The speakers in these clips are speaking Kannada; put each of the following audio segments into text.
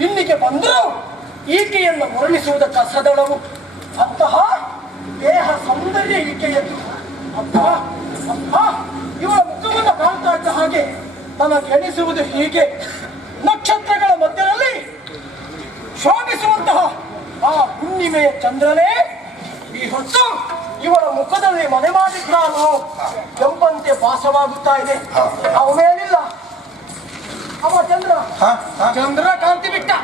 ಇಲ್ಲಿಗೆ ಬಂದರೂ ಈಕೆಯನ್ನು ಮರಳಿಸುವುದಕ್ಕೆ ಸದಳವು ಅಂತಹ ದೇಹ ಸೌಂದರ್ಯ ಈಕೆಯನ್ನು ಅಪ್ಪ ಅಪ್ಪ ಇವರ ಮುಖವನ್ನು ಕಾಣ್ತಾ ಇದ್ದ ಹಾಗೆ ನನಗೆಣಿಸುವುದು ಹೀಗೆ. ನಕ್ಷತ್ರಗಳ ಮಧ್ಯದಲ್ಲಿ ಶೋಭಿಸುವಂತಹ ಆ ಹುಣ್ಣಿಮೆಯ ಚಂದ್ರನೇ ಈ ಹೊತ್ತು ಇವರ ಮುಖದಲ್ಲಿ ಮನೆ ಮಾಡಿದ್ದಾನೋ ಎಂಬಂತೆ ಭಾಸವಾಗುತ್ತಾ ಇದೆ. ಅವೇನಿಲ್ಲ चंद्र. हा? चंद्र चंद्रकांती बिट्टा.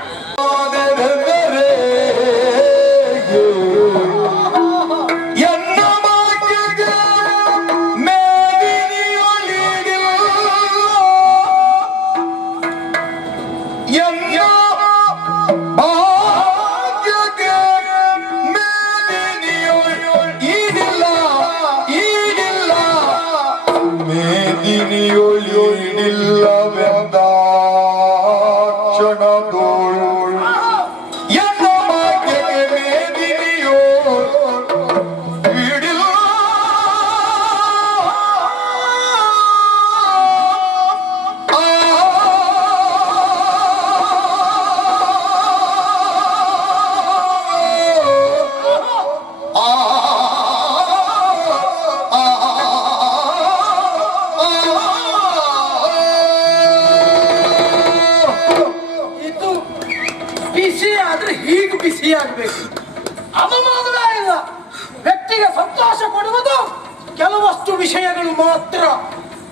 ಹತ್ತು ವಿಷಯಗಳು ಮಾತ್ರ.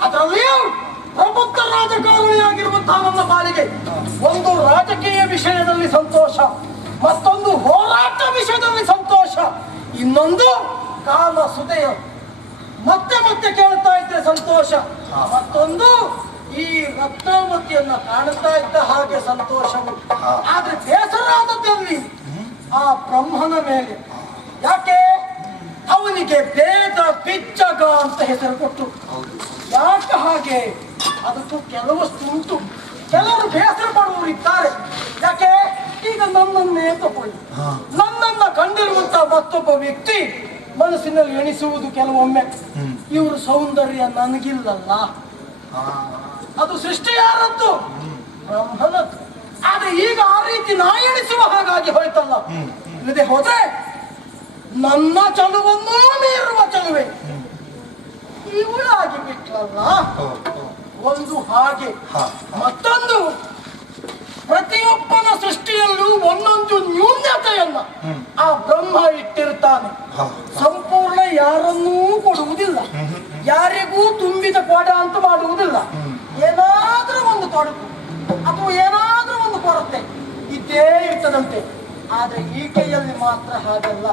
ಅದರಲ್ಲಿಯೂ ಪ್ರಬುದ್ಧ ರಾಜಕಾರಣಿಯಾಗಿರುವಂತಹ ನನ್ನ ಪಾಲಿಗೆ ಒಂದು ರಾಜಕೀಯ ವಿಷಯದಲ್ಲಿ ಸಂತೋಷ ಮತ್ತೊಂದು ಹೋರಾಟ ವಿಷಯದಲ್ಲಿ ಸಂತೋಷ ಇನ್ನೊಂದು ಕಾಮ ಸುದಯ. ಮತ್ತೆ ಮತ್ತೆ ಕೇಳ್ತಾ ಇದ್ರೆ ಸಂತೋಷ ಮತ್ತೊಂದು ಈ ರತ್ನಾವತಿಯನ್ನ ಕಾಣ್ತಾ ಇದ್ದ ಹಾಗೆ ಸಂತೋಷ ಆದ್ರೆ ಬೇಸರಾದದಲ್ಲಿ ಆ ಬ್ರಹ್ಮನ ಮೇಲೆ. ಯಾಕೆ? ಅವನಿಗೆ ಬೇದ ಬಿಚ್ಚಗ ಅಂತ ಹೆಸರು ಕೊಟ್ಟು. ಯಾಕೆ ಹಾಗೆ? ಅದಕ್ಕೂ ಕೆಲವಷ್ಟು ಉಂಟು ಕೆಲವರು ಬೇಸರ ಪಡುವವರು ಇದ್ದಾರೆ ಯಾಕೆ? ಈಗ ನನ್ನನ್ನೇ ತಗೊಳ್ಳಿ. ನನ್ನನ್ನ ಕಂಡಿರುವಂತ ಮತ್ತೊಬ್ಬ ವ್ಯಕ್ತಿ ಮನಸ್ಸಿನಲ್ಲಿ ಎಣಿಸುವುದು ಕೆಲವೊಮ್ಮೆ. ಇವರ ಸೌಂದರ್ಯ ನನಗಿಲ್ಲಲ್ಲ. ಅದು ಸೃಷ್ಟಿ ಯಾರದ್ದು ಬ್ರಹ್ಮನದ್ದು. ಆದ್ರೆ ಈಗ ಆ ರೀತಿ ನಾ ಎಣಿಸುವ ಹಾಗಾಗಿ ಹೋಯ್ತಲ್ಲ. ಇಲ್ಲದೆ ಹೋದ್ರೆ ನನ್ನ ಚಲುವನ್ನು ಮೀರುವ ಚಲುವೆ. ಇವಳಾಗಿ ಬಿಟ್ಲಲ್ಲ? ಒಂದು ಹಾಗೆ. ಮತ್ತೊಂದು. ಪ್ರತಿಯೊಬ್ಬನ ಸೃಷ್ಟಿಯಲ್ಲೂ ಒಂದೊಂದು ನ್ಯೂನ್ಯತೆಯನ್ನ ಆ ಬ್ರಹ್ಮ ಇಟ್ಟಿರ್ತಾನೆ. ಸಂಪೂರ್ಣ ಯಾರನ್ನೂ ಕೊಡುವುದಿಲ್ಲ. ಯಾರಿಗೂ ತುಂಬಿದ ಕೊಡ ಅಂತ ಮಾಡುವುದಿಲ್ಲ. ಏನಾದ್ರೂ ಒಂದು ತೊಡಕು. ಅಥವಾ ಏನಾದ್ರೂ ಒಂದು ಕೊರತೆ. ಇದ್ದೇ ಇರ್ತದಂತೆ. ಆದ್ರೆ ಈಕೆಯಲ್ಲಿ ಮಾತ್ರ ಹಾಗಲ್ಲ.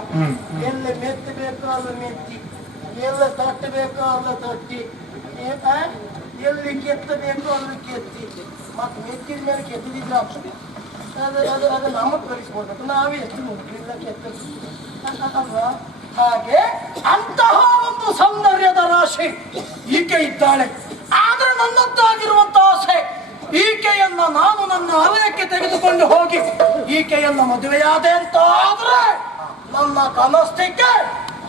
ಎಲ್ಲಿ ಮೆತ್ತಬೇಕು ಅಲ್ಲಿ ಮೆತ್ತಿ ಎಲ್ಲ ತಟ್ಟಬೇಕು ಅಲ್ಲ ತಟ್ಟಿ? ಎಲ್ಲಿ ಕೆತ್ತಬೇಕು ಅಲ್ಲಿ ಕೆತ್ತಿ. ಮತ್ತೆ ಮೆತ್ತಿದ ಮೇಲೆ ಕೆತ್ತಿದ್ರೆ ಆಗ್ತದೆ ಅದು ಅದು ಅದು ನಮಗೆ ನಾವೇ ಎಷ್ಟು ಮುಗಿಲ್ಲ ಅಲ್ವಾ? ಹಾಗೆ ಅಂತಹ ಒಂದು ಸೌಂದರ್ಯದ ರಾಶಿ ಈಕೆ ಇದ್ದಾಳೆ. ಆದ್ರೆ ನನ್ನದ್ದಾಗಿರುವಂತ ಆಸೆ ಈಕೆಯನ್ನ ನಾನು ನನ್ನ ಆಲಯಕ್ಕೆ ತೆಗೆದುಕೊಂಡು ಹೋಗಿ ಈಕೆಯನ್ನ ಮದುವೆಯಾದೆ ಅಂತ ಆದ್ರೆ ನನ್ನ ಕನಸ್ತಿಕೆ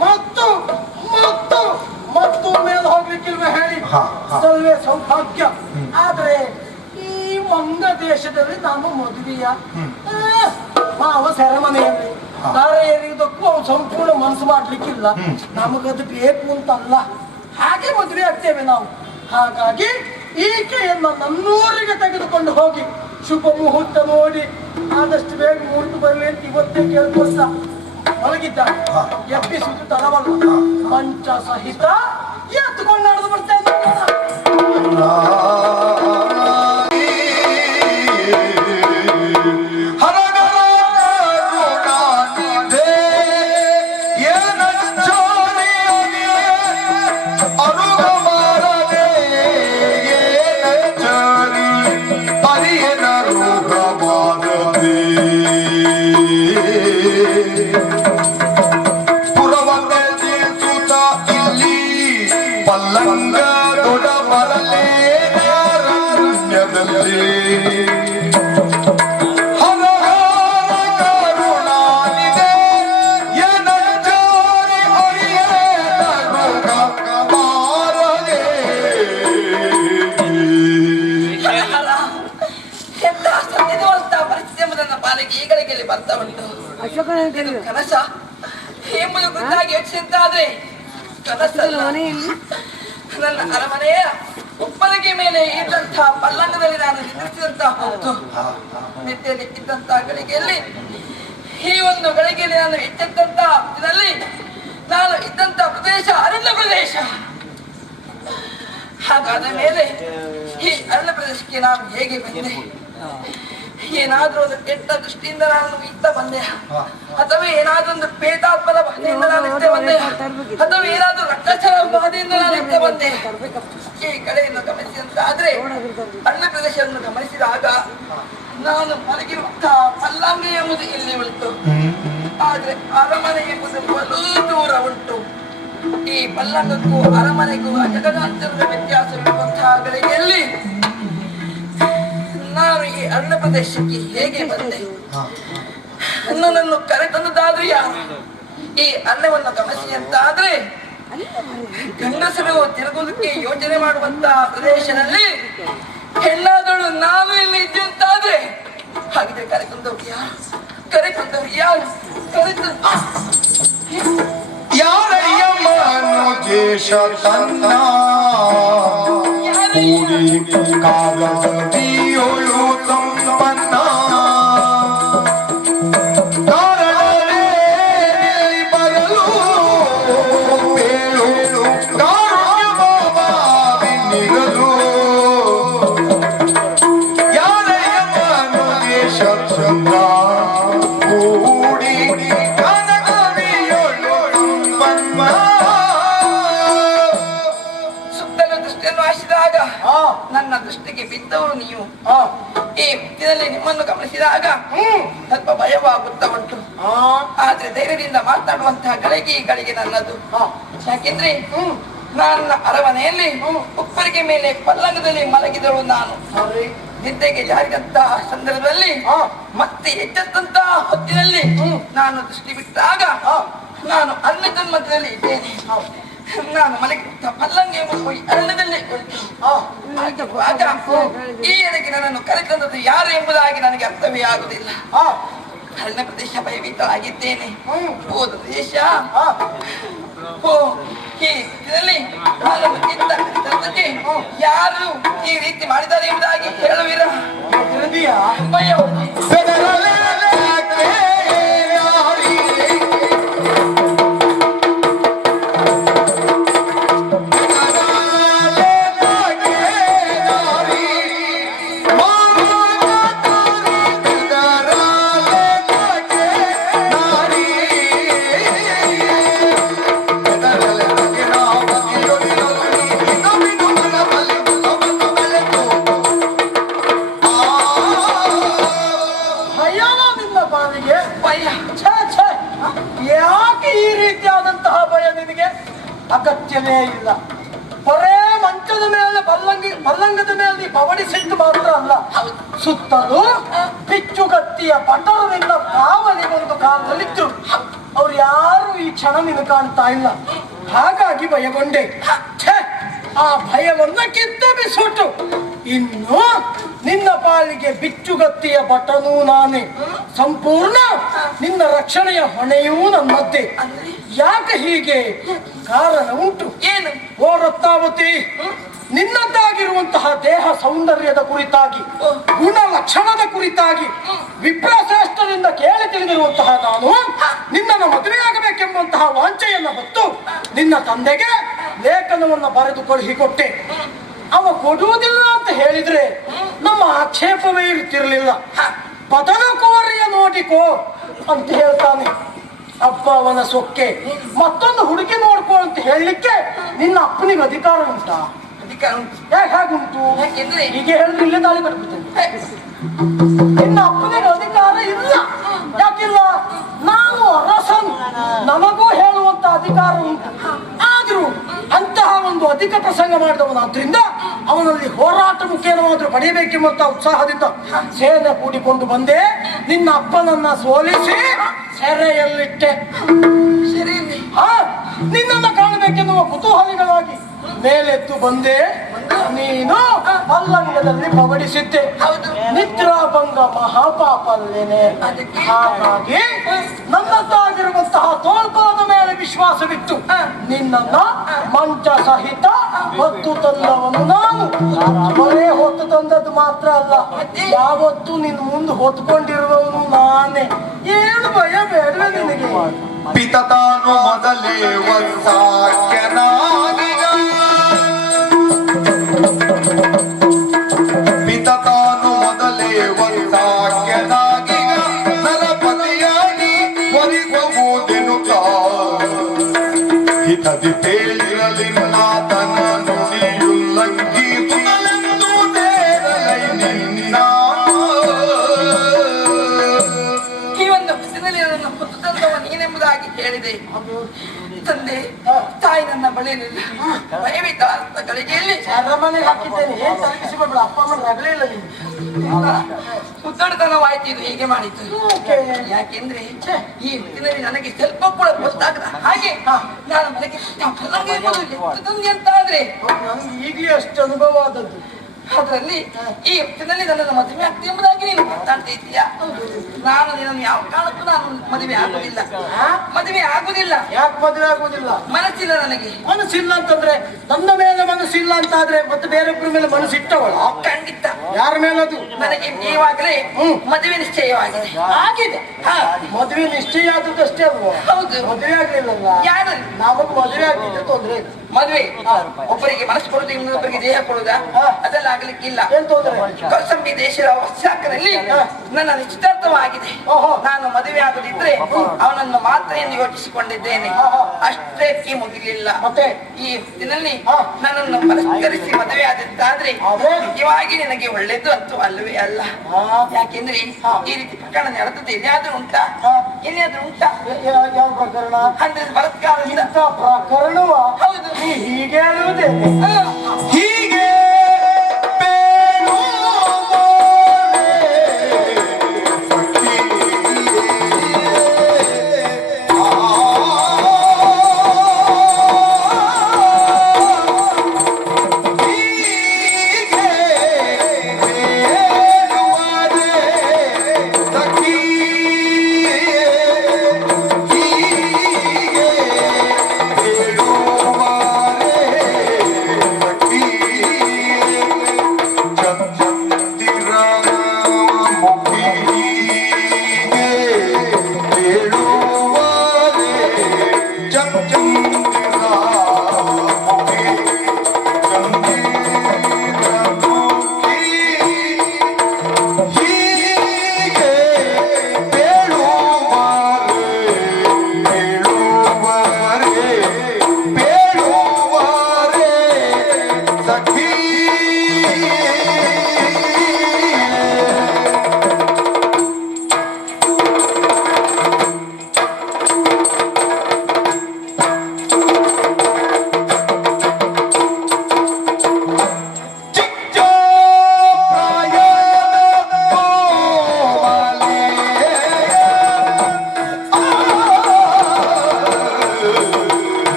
ಮತ್ತು ಮತ್ತು ಮತ್ತು ಮೇಲೆ ಹೋಗ್ಲಿಕ್ಕಿಲ್ವೇ ಹೇಳಿ. ಸಲ್ವೇ ಸೌಭಾಗ್ಯ. ಆದ್ರೆ ಈ ಮಂಗ ದೇಶದಲ್ಲಿ ನಾನು ಮದುವೆಯ ಮಾವ ಸೆರೆಮನೆಯಲ್ಲಿ. ದಾರೆ ಏರಿಯುವುದಕ್ಕೂ ಅವ್ನು ಸಂಪೂರ್ಣ ಮನಸ್ಸು ಮಾಡ್ಲಿಕ್ಕಿಲ್ಲ. ನಮಗದು ಬೇಕು ಅಂತಲ್ಲ. ಹಾಗೆ ಮದುವೆ ಆಗ್ತೇವೆ ನಾವು. ಹಾಗಾಗಿ ಈಕೆಯನ್ನ ನನ್ನೂರಿಗೆ ತೆಗೆದುಕೊಂಡು ಹೋಗಿ ಶುಭ ಮುಹೂರ್ತ ನೋಡಿ. ಆದಷ್ಟು ಬೇಗ ಮುಹೂರ್ತ ಬರಲಿ ಅಂತ ಇವತ್ತೇ ಕೇಳ್ಕೊಳ್ತಾ ಮಲಗಿದ್ದ. ಎಬ್ಬಿಸುವುದು ತರವಲ್ಲ ಮಂಚ ಸಹಿತ ಎತ್ತುಕೊಂಡು ನಡೆದು ಬರ್ತೇನೆ ಪಾಲಿಗೆ ಈಗಲೇ ಬರ್ತಾ ಉಂಟು ಇದು ಕನಸ. ಎಂಬುದು ಗೊತ್ತಾಗಿ ಯೋಚಿಸಿದ್ದಾದ್ರೆ ಕನಸಲ್ಲ. ನನ್ನ ಅರಮನೆಯ ಒಪ್ಪಲಿಗೆ ಮೇಲೆ ಇದ್ದಂತಹ ಪಲ್ಲಂಗದಲ್ಲಿ ನಾನು ನಿಂದಿಸಿದಂತಹ ಹೊತ್ತು ನಿದ್ದೆಯಲ್ಲಿ ಇದ್ದಂತಹ ಗಳಿಗೆಯಲ್ಲಿ ಈ ಒಂದು ಗಳಿಗೆಯಲ್ಲಿ ನಾನು ಇಟ್ಟಿದ್ದಂತಹ ಇದರಲ್ಲಿ ನಾನು ಇದ್ದಂತಹ ಪ್ರದೇಶ ಅರಣ್ಯ ಪ್ರದೇಶ. ಹಾಗಾದ ಮೇಲೆ ಈ ಅರಣ್ಯ ಪ್ರದೇಶಕ್ಕೆ ನಾನು ಹೇಗೆ ಬಂದೆ? ಏನಾದ್ರೂ ಒಂದು ಕೆಟ್ಟ ದೃಷ್ಟಿಯಿಂದ ನಾನು ಇತ್ತ ಬಂದೆ. ಅಥವಾ ಏನಾದ್ರೂ ಒಂದು ಪೇತಾತ್ಮದ ಬಾಧೆಯಿಂದ ನಾನು ಇತ್ತೆ ಬಂದೆ. ಅಥವಾ ಏನಾದ್ರೂ ರಕ್ತಾಚಾರ ಬಾಧೆಯಿಂದ ನಾನು ಇತ್ತೆ ಬಂದೆ. ಈ ಕಡೆಯನ್ನು ಗಮನಿಸಿದಂತಾದ್ರೆ ಅಣ್ಣ ಪ್ರದೇಶವನ್ನು ಗಮನಿಸಿದಾಗ ನಾನು ಮಲಗಿರುವಂತಹ ಪಲ್ಲಂಗಿ ಎಂಬುದು ಇಲ್ಲಿ ಉಂಟು. ಆದ್ರೆ ಅರಮನೆ ಎಂಬುದು ಬಲು ದೂರ ಉಂಟು. ಈ ಪಲ್ಲಂಗಕ್ಕೂ ಅರಮನೆಗೂ ಅಜಗದಾಂತರದ ವ್ಯತ್ಯಾಸವಿರುವಂತಹ ಗಳಿಗೆಯಲ್ಲಿ ನಾನು ಈ ಪ್ರದೇಶಕ್ಕೆ ಹೇಗೆ ಬಂದೆ? ನನ್ನನ್ನು ಕರೆತಂದದಾದ್ರೂ ಯಾರು? ಈ ಅನ್ನವನ್ನು ಗಮನಿಸಿ ಅಂತಾದ್ರೆ ಗಂಡಸರು ತಿರುಗುವುದಕ್ಕೆ ಯೋಚನೆ ಮಾಡುವಂತಹ ಪ್ರದೇಶದಲ್ಲಿ ಹೆಣ್ಣಾದಳು ನಾನು ಇಲ್ಲಿ ಇದ್ದೆ ಅಂತಾದ್ರೆ ಹಾಗಿದ್ರೆ ಕರೆತಂದವ್ರು ಯಾರು? ಕರೆತಂದವ್ರು ಯಾರು? ಕರೆತಂದ ಯಾರಯ್ಯ ಮನುಜೇಶ ತನ್ನ? ಕಾಲದಿಯೋಳು ದೃಷ್ಟಿಗೆ ಬಿದ್ದವರು ನೀವು. ಈ ಹೊತ್ತಿನಲ್ಲಿ ನಿಮ್ಮನ್ನು ಗಮನಿಸಿದಾಗ ಹ್ಮ್, ಸ್ವಲ್ಪ ಭಯವಾಗುತ್ತಾ ಉಂಟು. ಆದ್ರೆ ಧೈರ್ಯದಿಂದ ಮಾತಾಡುವಂತಹ ಗಳಿಗೆ ಈ ಗಳಿಗೆ ನನ್ನದು. ಯಾಕೆಂದ್ರೆ ಹ್ಮ್, ನನ್ನ ಅರಮನೆಯಲ್ಲಿ ಉಪ್ಪರಿಗೆ ಮೇಲೆ ಪಲ್ಲಂಗದಲ್ಲಿ ಮಲಗಿದಳು ನಾನು. ನಿದ್ದೆಗೆ ಜಾರಿದಂತಹ ಸಂದರ್ಭದಲ್ಲಿ ಮತ್ತೆ ಎಚ್ಚೆತ್ತಂತಹ ಹೊತ್ತಿನಲ್ಲಿ. ನಾನು ದೃಷ್ಟಿ ಬಿಟ್ಟಾಗ ನಾನು ಅರಣ್ಯ ಜನ್ಮದಲ್ಲಿ ಇದ್ದೇನೆ. ನಾನು ಮಲಗಿದ್ದ ಪಲ್ಲಂಗೆ ಹೋಗಿ ಆ, ಆಗ ಈ ಎಡೆಗೆ ನನ್ನನ್ನು ಕರೆತಂದದ್ದು ಯಾರು ಎಂಬುದಾಗಿ ನನಗೆ ಅರ್ಥವೇ ಆಗುವುದಿಲ್ಲ. ಆ, ಅರಣ್ಯ ಪ್ರದೇಶ ಭಯಭೀತರಾಗಿದ್ದೇನೆ. ಹೋದ ದೇಶ ಓ ಈ ಇದರಲ್ಲಿ ಯಾರು ಈ ರೀತಿ ಮಾಡಿದ್ದಾರೆ ಎಂಬುದಾಗಿ ಹೇಳುವಿರ? ಭಯ ಯಾಕೆ ಈ ರೀತಿಯಾದಂತಹ ಭಯ ನಿನಗೆ? ಅಗತ್ಯವೇ ಇಲ್ಲ. ಬರೇ ಮಂಚದ ಮೇಲೆ ಬಲ್ಲಂಗಿ ಬಲ್ಲಂಗದ ಮೇಲೆ ನೀ ಪವಡಿಸಿದ್ದು ಮಾತ್ರ ಅಲ್ಲ. ಸುತ್ತಲೂ ಪಿಚ್ಚುಗತ್ತಿಯ ಪಟರದಿಂದ ಕಾವಲಿ ಒಂದು ಕಾಲದಲ್ಲಿದ್ರು ಅವ್ರು ಯಾರು ಈ ಕ್ಷಣ ನಿನ್ನ ಕಾಣ್ತಾ ಇಲ್ಲ. ಹಾಗಾಗಿ ಭಯಗೊಂಡೆ. ಆ ಭಯವನ್ನ ಕಿತ್ತಬಿಸುಟ್ಟು ಇನ್ನು ನಿನ್ನ ಪಾಲಿಗೆ ಬಿಚ್ಚುಗತ್ತಿಯ ಬಟನೂ ನಾನೇ. ಸಂಪೂರ್ಣ ನಿನ್ನ ರಕ್ಷಣೆಯ ಹೊಣೆಯೂ ನನ್ನದ್ದೇ. ಯಾಕೆ ಹೀಗೆ? ಕಾರಣ ಉಂಟು. ಏನು? ಓ ರತ್ನಾವತಿ ನಿನ್ನದ್ದಾಗಿರುವಂತಹ ದೇಹ ಸೌಂದರ್ಯದ ಕುರಿತಾಗಿ ಗುಣ ಲಕ್ಷಣದ ಕುರಿತಾಗಿ ವಿಪ್ರಶ್ರೇಷ್ಠರಿಂದ ಕೇಳಿ ತಿಳಿದಿರುವಂತಹ ನಾನು ನಿನ್ನನ್ನು ಮದುವೆಯಾಗಬೇಕೆಂಬಂತಹ ವಾಂಚೆಯನ್ನು ಹೊತ್ತು ನಿನ್ನ ತಂದೆಗೆ ಲೇಖನವನ್ನು ಬರೆದು ಕಳುಹಿಕೊಟ್ಟೆ ಅವ ಕೊಡುವುದಿಲ್ಲ ಹೇಳಿದ್ರೆ ನಮ್ಮ ಆಕ್ಷೇಪವೇ ಇರ್ತಿರ್ಲಿಲ್ಲ. ಬದಲಕೋರಿಯ ನೋಡಿಕೋ ಅಂತ ಹೇಳ್ತಾನೆ. ಅಪ್ಪ ಅವನ ಸೊಕ್ಕೆ. ಮತ್ತೊಂದು ಹುಡುಗಿ ನೋಡ್ಕೋ ಅಂತ ಹೇಳಲಿಕ್ಕೆ ನಿನ್ನ ಅಪ್ಪನಿಗೆ ಅಧಿಕಾರ ಉಂಟಾ? ಅಧಿಕಾರ ಉಂಟು. ಯಾಕೆ ಹಾಗುಂಟು ಯಾಕೆಂದ್ರೆ ಹೀಗೆ ಹೇಳಿದ್ರೆ ಇಲ್ಲೇ ತಾಳಿ ಕಟ್ಬಿಡ್ತೇನೆ ನಿನ್ನ ಅಪ್ಪನಿಗೆ ಅಧಿಕಾರ ಇಲ್ಲ. ಯಾಕಿಲ್ಲ? ನಾನು ಅರಸನು ನಮಗೂ ಹೇಳುವಂತ ಅಧಿಕಾರ ಉಂಟು. ಆದ್ರೂ ಅಂತಹ ಒಂದು ಅಧಿಕ ಪ್ರಸಂಗ ಮಾಡಿದವನಾದ್ರಿಂದ ಅವನಲ್ಲಿ ಹೋರಾಟ ಮುಖೇನವಾದ್ರೂ ಪಡೆಯಬೇಕೆಂಬಂತ ಉತ್ಸಾಹದಿಂದ ಸೇನೆ ಕೂಡಿಕೊಂಡು ಬಂದೆ. ನಿನ್ನ ಅಪ್ಪನನ್ನ ಸೋಲಿಸಿ ಸೆರೆಯಲ್ಲಿಟ್ಟೆ. ನಿನ್ನನ್ನ ಕಾಣಬೇಕೆನ್ನುವ ಕುತೂಹಲಿಗಳಾಗಿ ಮೇಲೆದ್ದು ಬಂದೆ. ನೀನು ಅಲ್ಲಂಗದಲ್ಲಿ ಪವಡಿಸಿದ್ದೆ. ಹೌದು. ನಿದ್ರಾಭಂಗ ಮಹಾಪಾಪಲ್ಲೇನೆ? ಹಾಗಾಗಿ ನನ್ನದ್ದಾಗಿರುವಂತಹ ತೋಳ್ಪದ ಮೇಲೆ ವಿಶ್ವಾಸವಿಟ್ಟು ನಿನ್ನನ್ನ ಮಂಚ ಸಹಿತ ಹೊತ್ತು ತಂದವನು ನಾನು. ಅವರೇ ಹೊತ್ತು ತಂದದ್ದು ಮಾತ್ರ ಅಲ್ಲ. ಯಾವತ್ತು ನಿನ್ನ ಮುಂದೆ ಹೊತ್ಕೊಂಡಿರುವವನು ನಾನೇ. ಏನು ಭಯ ಬೇಡವೆ ನಿನಗೆ? ಪಿತ ತಾನು ಮೊದಲೇ ಒಂದಾಕ್ಯನಾಗಿಗ ಹಿತದಿ ತೇಲಿರಲಿ ಮಾತನ ನುಡಿಯುಲ್ಲಂಗಿ ನಿನ್ನ. ಈ ಒಂದು ಹೊತ್ತಿನಲ್ಲಿ ನನ್ನನ್ನು ಹೊತ್ತು ನೀನೆಂಬುದಾಗಿ ಹೇಳಿದೆ. ತಂದೆ ತಾಯಿ ನನ್ನ ಬಳಿಯಲಿಲ್ಲ ಭಯವಿದ್ದ ಅಂತ ಗಳಿಗೆಯಲ್ಲಿ ಅರಮನೆಗೆ ಹಾಕಿದ್ದೇನೆ. ಏನ್ ತಲುಪಿಸಿಬೇಡ ಅಪ್ಪ ಅಮ್ಮ ರಗಲೇ ಇಲ್ಲ ಮುದ್ದಡತನವಾಯ್ತು ಇದು ಹೀಗೆ ಮಾಡಿತು ಯಾಕೆ? ಯಾಕೆಂದ್ರೆ ಈ ಹೊತ್ತಿನಲ್ಲಿ ನನಗೆ ಸ್ವಲ್ಪ ಕೂಡ ಗೊತ್ತಾಗದ ಹಾಗೆ ನಾನು ಎಷ್ಟು ಅಂತ ಆದ್ರೆ ನನ್ಗೆ ಈಗಲೇ ಅಷ್ಟು ಅನುಭವ ಆದದ್ದು. ಅದರಲ್ಲಿ ಈ ಹೊತ್ತಿನಲ್ಲಿ ನನ್ನನ್ನು ಮದುವೆ ಆಗ್ತಿ ಎಂಬುದಾಗಿ ನೀನು ಮಾತಾಡ್ತಾ ಇದ್ದೀಯಾ? ನಾನು ನಿನ್ನನ್ನು ಯಾವ ಕಾಲಕ್ಕೂ ನಾನು ಮದುವೆ ಆಗುದಿಲ್ಲ. ಮದುವೆ ಆಗುದಿಲ್ಲ. ಯಾಕೆ ಮದುವೆ ಆಗುದಿಲ್ಲ? ಮನಸ್ಸಿಲ್ಲ ನನಗೆ. ಮನಸ್ಸಿಲ್ಲ ಅಂತಂದ್ರೆ ನನ್ನ ಮೇಲೆ ಮನಸ್ಸಿಲ್ಲ ಅಂತ ಆದ್ರೆ ಮತ್ತೆ ಬೇರೊಬ್ಬರ ಮೇಲೆ ಮನಸ್ಸಿಟ್ಟವಳ? ಖಂಡಿತ. ಯಾರ ಮೇಲೆ ಅದು ನನಗೆ ಈವಾಗಲೇ. ಮದುವೆ ನಿಶ್ಚಯವಾಗಿದೆ. ಆಗಿದೆ. ಮದುವೆ ನಿಶ್ಚಯ ಆದದಷ್ಟೇ ಅಲ್ವಾ? ಹೌದು. ಮದುವೆ ಆಗಲಿಲ್ಲ ಯಾರು ನಾವೊಂದು ಮದುವೆ ಆಗಿದ್ದು ತೊಂದ್ರೆ ಇಲ್ಲ. ಮದುವೆ. ಒಬ್ಬರಿಗೆ ಮನಸ್ಸು ಕೊಡುದು ಇನ್ನೊಬ್ಬರಿಗೆ ದೇಹ ಕೊಡುದ. ಅದೆಲ್ಲ ಆಗ್ಲಿಕ್ಕಿಲ್ಲ ಕೌಸಂಬಿ ದೇಶದ ಅವಶ್ಯಕದಲ್ಲಿ ನನ್ನ ನಿಶ್ಚಿತಾರ್ಥವಾಗಿದೆ. ನಾನು ಮದುವೆ ಆಗದಿದ್ರೆ ಅವನನ್ನು ಮಾತ್ರ ಎಂದು ಯೋಚಿಸಿಕೊಂಡಿದ್ದೇನೆ. ಅಷ್ಟೇ ಅಷ್ಟೇಕ್ಕೆ ಮುಗಿಲಿಲ್ಲ? ಈ ಹೊತ್ತಿನಲ್ಲಿ. ನನ್ನನ್ನು ಪರಸ್ಕರಿಸಿ ಮದುವೆ ಆದಂತಾದ್ರೆ? ನಿಜವಾಗಿ ನಿನಗೆ ಒಳ್ಳೇದು ಅಂತೂ ಅಲ್ಲವೇ ಅಲ್ಲ. ಯಾಕೆಂದ್ರೆ. ಈ ರೀತಿ ಪ್ರಕರಣ ನಡೆದದ್ದು ಎಲ್ಲಿಯಾದ್ರೂ ಉಂಟಾ. ಎಲ್ಲಿಯಾದ್ರೂ ಉಂಟಾ? ಯಾವ ಪ್ರಕರಣ? ಅಂದ್ರೆ ಬಲತ್ಕಾರ ಪ್ರಕರಣವ? ಹೌದು. ನೀ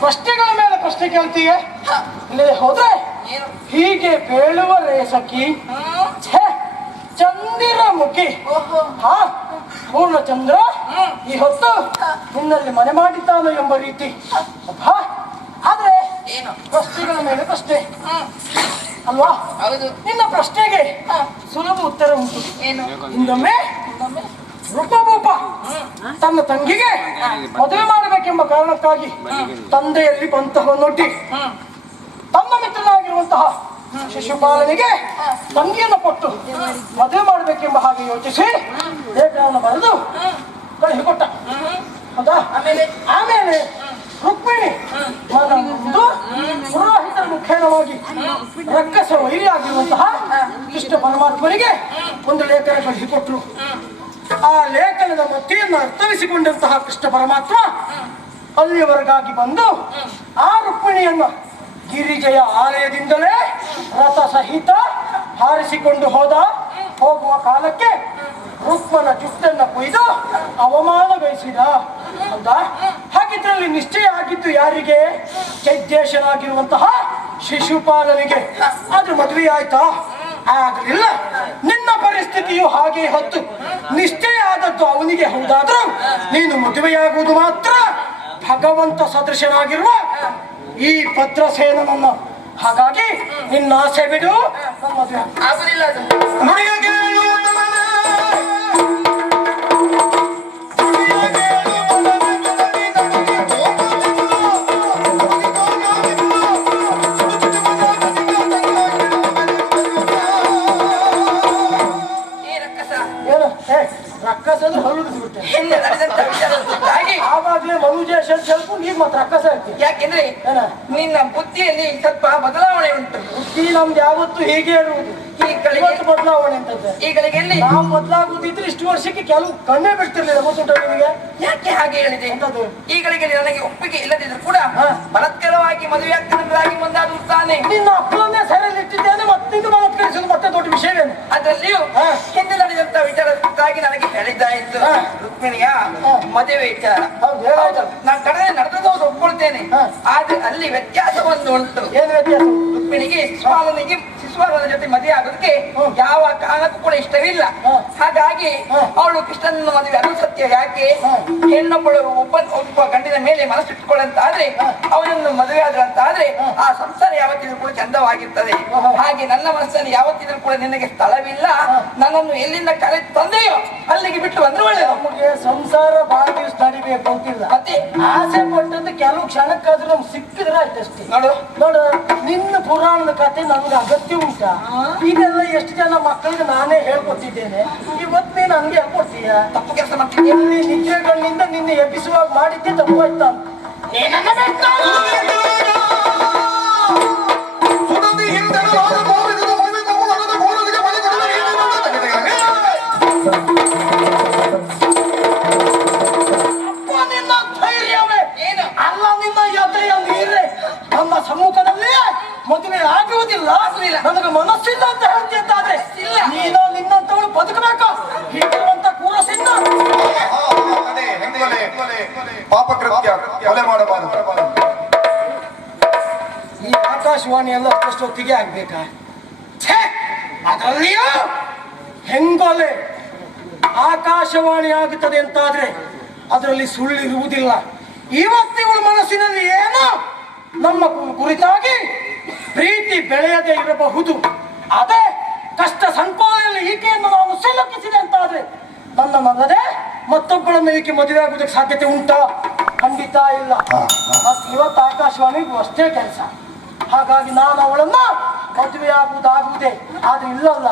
ಪ್ರಶ್ನೆಗಳ ಮೇಲೆ ಪ್ರಶ್ನೆ ಕೇಳ್ತೀಯ? ಹೋದ್ರೆ ಹೀಗೆ ಬೇಳುವ ರೇಸಕ್ಕಿ ಹ್ಮ್ ಛೇ ಚಂದಿರ ಮುಖಿ. ಓಹೋ. ಹಾ ಪೂರ್ಣ ಚಂದ್ರ. ಈ ಹೊತ್ತು ನಿನ್ನಲ್ಲಿ ಮನೆ ಮಾಡಿದ್ದಾನು ಎಂಬ ರೀತಿ. ಆದ್ರೆ ಏನು? ಪ್ರಶ್ನೆಗಳ ಮೇಲೆ ಪ್ರಶ್ನೆ. ಅಲ್ವಾ? ನಿನ್ನ ಪ್ರಶ್ನೆಗೆ ಸುಲಭ ಉತ್ತರ ಉಂಟು. ಏನು? ಇನ್ನೊಮ್ಮೆ? ರೂಪಭೂಪ ತನ್ನ ತಂಗಿಗೆ ಮದುವೆ ಮಾಡಬೇಕೆಂಬ ಕಾರಣಕ್ಕಾಗಿ ತಂದೆಯಲ್ಲಿ ಬಂತಹ ನೋಟಿ ತನ್ನ ಮಿತ್ರನಾಗಿರುವಂತಹ ಶಿಶುಪಾಲನಿಗೆ ತಂಗಿಯನ್ನು ಕೊಟ್ಟು ಮದುವೆ ಮಾಡಬೇಕೆಂಬ ಹಾಗೆ ಯೋಚಿಸಿ ಲೇಖನವನ್ನು ಬರೆದು ಕಳುಹಿಕೊಟ್ಟ ಹೌದಾ? ಆಮೇಲೆ? ರುಕ್ಮಿಣಿ ಮನನೊಂದು ಪುರೋಹಿತರ ಮುಖೇನವಾಗಿ ರಕ್ಕಸ ವೈರಿಯಾಗಿರುವಂತಹ ಕೃಷ್ಣ ಪರಮಾತ್ಮನಿಗೆ ಒಂದು ಲೇಖನ ಕಳುಹಿಕೊಟ್ರು ಆ ಲೇಖನದ ಮತಿಯನ್ನು ಅರ್ಥವಿಸಿಕೊಂಡಂತಹ ಕೃಷ್ಣ ಪರಮಾತ್ಮ ಅಲ್ಲಿಯವರೆಗಾಗಿ ಬಂದು ಆ ರುಕ್ಮಿಣಿಯನ್ನು ಗಿರಿಜಯ ಆಲಯದಿಂದಲೇ ರಥ ಸಹಿತ ಹಾರಿಸಿಕೊಂಡು ಹೋದ. ಹೋಗುವ ಕಾಲಕ್ಕೆ ರುಕ್ಮನ ಜುಟ್ಟನ್ನ ಕೊಯ್ದು ಅವಮಾನಗೈಸಿದ ಅಂತ ಹಾಗಿದ್ರಲ್ಲಿ ನಿಶ್ಚಯ ಆಗಿದ್ದು ಯಾರಿಗೆ? ಚೈತ್ಯೇಶನಾಗಿರುವಂತಹ ಶಿಶುಪಾಲನಿಗೆ. ಅದು ಮದುವೆ ಆಯ್ತಾ ಆಗಲಿಲ್ಲ ನಿನ್ನ ಪರಿಸ್ಥಿತಿಯು ಹಾಗೆ ಹೊತ್ತು ನಿಶ್ಚಯ ಆದದ್ದು ಅವನಿಗೆ ಹೌದಾದ್ರೂ ನೀನು ಮದುವೆಯಾಗುವುದು ಮಾತ್ರ ಭಗವಂತ ಸದೃಶನಾಗಿರುವ ಈ ಭದ್ರಸೇನನನ್ನ ಹಾಗಾಗಿ ನಿನ್ನ ಆಸೆ ಬಿಡು. ಮದುವೆ ಆಗು. ಆಗುದಿಲ್ಲ ಯಾಕೆಂದ್ರೆ ನಿನ್ನ ಬುದ್ಧಿಯಲ್ಲಿ ಸ್ವಲ್ಪ ಬದಲಾವಣೆ ಉಂಟು. ಬುದ್ಧಿ ನಮ್ದು ಯಾವತ್ತೂ ಹೀಗೆ ಇರುವುದು. ಈಗಳಿಗೆ ಬದಲಾವಣೆ ಅಂತಂದ್ರೆ? ಈ ಗಳಿಗೆಯಲ್ಲಿ ನಾವು ಬದಲಾಗುದಿದ್ರೆ ಇಷ್ಟು ವರ್ಷಕ್ಕೆ ಕೆಲವು ಕಣ್ಣೇ ಬಿಡ್ತಿರ್ಲಿಲ್ಲ ಗೊತ್ತುಂಟ ನಿಮಗೆ? ಯಾಕೆ ಹಾಗೆ ಹೇಳಿದೆ? ಈಗಳಿಗೆ ನನಗೆ ಒಪ್ಪಿಗೆ ಇಲ್ಲದಿದ್ರು ಕೂಡ. ಬಲತ್ಕರವಾಗಿ ಮದುವೆ ಆಗ್ತಾನೆ ಮುಂದಾಗುತ್ತಾನೆ. ತಾನೆ ನಿನ್ನ ಅಪ್ಪನೇ ಸರಿಯಲ್ಲಿ ಇಟ್ಟಿದ್ದೇನೆ ಮತ್ತಿಂದು ಬಲತ್ಕರಿಸಲು ಮತ್ತೆ ದೊಡ್ಡ ವಿಷಯವೇನು? ಅದರಲ್ಲಿಯೂ. ಹಿಂದೆ ನಡೆದಂತ ವಿಚಾರಕ್ಕಾಗಿ ನನಗೆ ಹೇಳಿದ್ದಾಯಿತು. ರುಕ್ಮಿಣಿಯ ಮದುವೆ ವಿಚಾರ. ನಾನು ಕಡೆ ನಡೆದದ್ದು ಆದ್ರೆ ಅಲ್ಲಿ ವ್ಯತ್ಯಾಸವನ್ನು ಉಂಟು ಏನು ವ್ಯತ್ಯಾಸ? ರುಕ್ಮಿಣಿಗೆ ಶಿಶುಪಾಲನಿಗೆ ಶಿಶುಪಾಲನ ಜೊತೆ ಮದುವೆ ಆಗೋದಕ್ಕೆ ಯಾವ ಕಾರಣಕ್ಕೂ ಕೂಡ ಇಷ್ಟವಿಲ್ಲ ಹಾಗಾಗಿ ಅವಳು ಕೃಷ್ಣನ ಮದುವೆ ಅದು ಸತ್ಯ. ಯಾಕೆ. ಹೆಣ್ಣೊಬ್ಬಳು ಒಬ್ಬ ಒಬ್ಬ ಗಂಡಿನ ಮೇಲೆ ಮನಸ್ಸಿಟ್ಕೊಳ್ಳಂತ ಆದ್ರೆ. ಅವನನ್ನು ಮದುವೆ ಆದ್ರಂತ ಆದ್ರೆ ಆ ಸಂಸಾರ ಯಾವತ್ತಿದ್ರು ಕೂಡ ಚಂದವಾಗಿರ್ತದೆ. ಹಾಗೆ ನನ್ನ ಮನಸ್ಸಲ್ಲಿ ಯಾವತ್ತಿದ್ರು ಕೂಡ ನಿನಗೆ ಸ್ಥಳವಿಲ್ಲ. ನನ್ನನ್ನು ಎಲ್ಲಿಂದ ಕರೆ ತಂದೆಯೋ ಅಲ್ಲಿಗೆ ಬಿಟ್ಟು ಬಂದ್ರೆ ಒಳ್ಳೆಯದು ನಮಗೆ ಸಂಸಾರ ದಿವಸ ನಡಿಬೇಕು ಅಂತಿಲ್ಲ. ಮತ್ತೆ? ಆಸೆ ಪಟ್ಟದ್ದು ಕೆಲವು ಕ್ಷಣಕ್ಕಾದ್ರೂ ನಮ್ಗೆ ಸಿಕ್ಕಿದ್ರೆ ಆಯ್ತಷ್ಟೇ. ನೋಡು. ನೋಡು ನಿನ್ನ ಪುರಾಣದ ಕತೆ ನಮ್ಗೆ ಅಗತ್ಯ ಉಂಟಾ ಇದೆಲ್ಲ ಎಷ್ಟು ಜನ ಮಕ್ಕಳಿಗೆ ನಾನೇ ಹೇಳ್ಕೊಟ್ಟಿದ್ದೇನೆ. ಇವತ್ತು ನೀನು ಹಂಗೆ ಹೇಳ್ಕೊಡ್ತೀಯ? ತಪ್ಪು ಕೆಲಸ ಮಾಡ್ತೀನಿ ನಿನ್ನೆ ಎಬ್ಬಿಸುವಾಗ ಮಾಡಿದ್ದೆ ತಪ್ಪು ನೀನನ್ನ ಆಗ್ಬೇಕಾ ಛೇ ಅದರಲ್ಲಿಯೂ ಹೆಂಗೊಲೆ ಆಕಾಶವಾಣಿ ಆಗುತ್ತದೆ ಅಂತಾದ್ರೆ ಅದರಲ್ಲಿ ಸುಳ್ಳಿರುವುದಿಲ್ಲ. ಇವತ್ತಿವಳ ಮನಸ್ಸಿನಲ್ಲಿ ಏನೋ ನಮ್ಮ ಕುರಿತಾಗಿ ಪ್ರೀತಿ ಬೆಳೆಯದೇ ಇರಬಹುದು. ಅದೇ ಕಷ್ಟ ಸಂಕೋಲೆಯಲ್ಲಿ ಈಕೆಯನ್ನು ನಾನು ಸಿಲುಕಿಸಿದೆ ಅಂತಾದ್ರೆ ಮಗದೇ ಮತ್ತೊಬ್ಬಳನ್ನು ಈಕೆ ಮದುವೆ ಆಗುವುದಕ್ಕೆ ಸಾಧ್ಯತೆ ಉಂಟಾ? ಖಂಡಿತ ಇಲ್ಲ. ಇವತ್ತು ಆಕಾಶವಾಣಿಗೂ ಅಷ್ಟೇ ಕೆಲಸ. ಹಾಗಾಗಿ ನಾನು ಅವಳನ್ನ ಮದುವೆ ಆಗುವುದಾಗುವುದೇ ಆದ್ರೆ ಇಲ್ಲಲ್ಲ.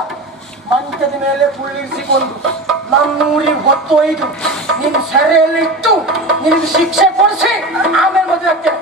ಮಂಚದ ಮೇಲೆ ಕುಳ್ಳಿರಿಸಿಕೊಂಡು ನಮ್ಮೂರಿಗೆ ಹೊತ್ತೊಯ್ದು ನಿನ್ನ ಸೆರೆಯಲ್ಲಿಟ್ಟು ನಿನಗೆ ಶಿಕ್ಷೆ ಕೊಡಿಸಿ ಆಮೇಲೆ ಮದುವೆ ಆಗ್ತೇನೆ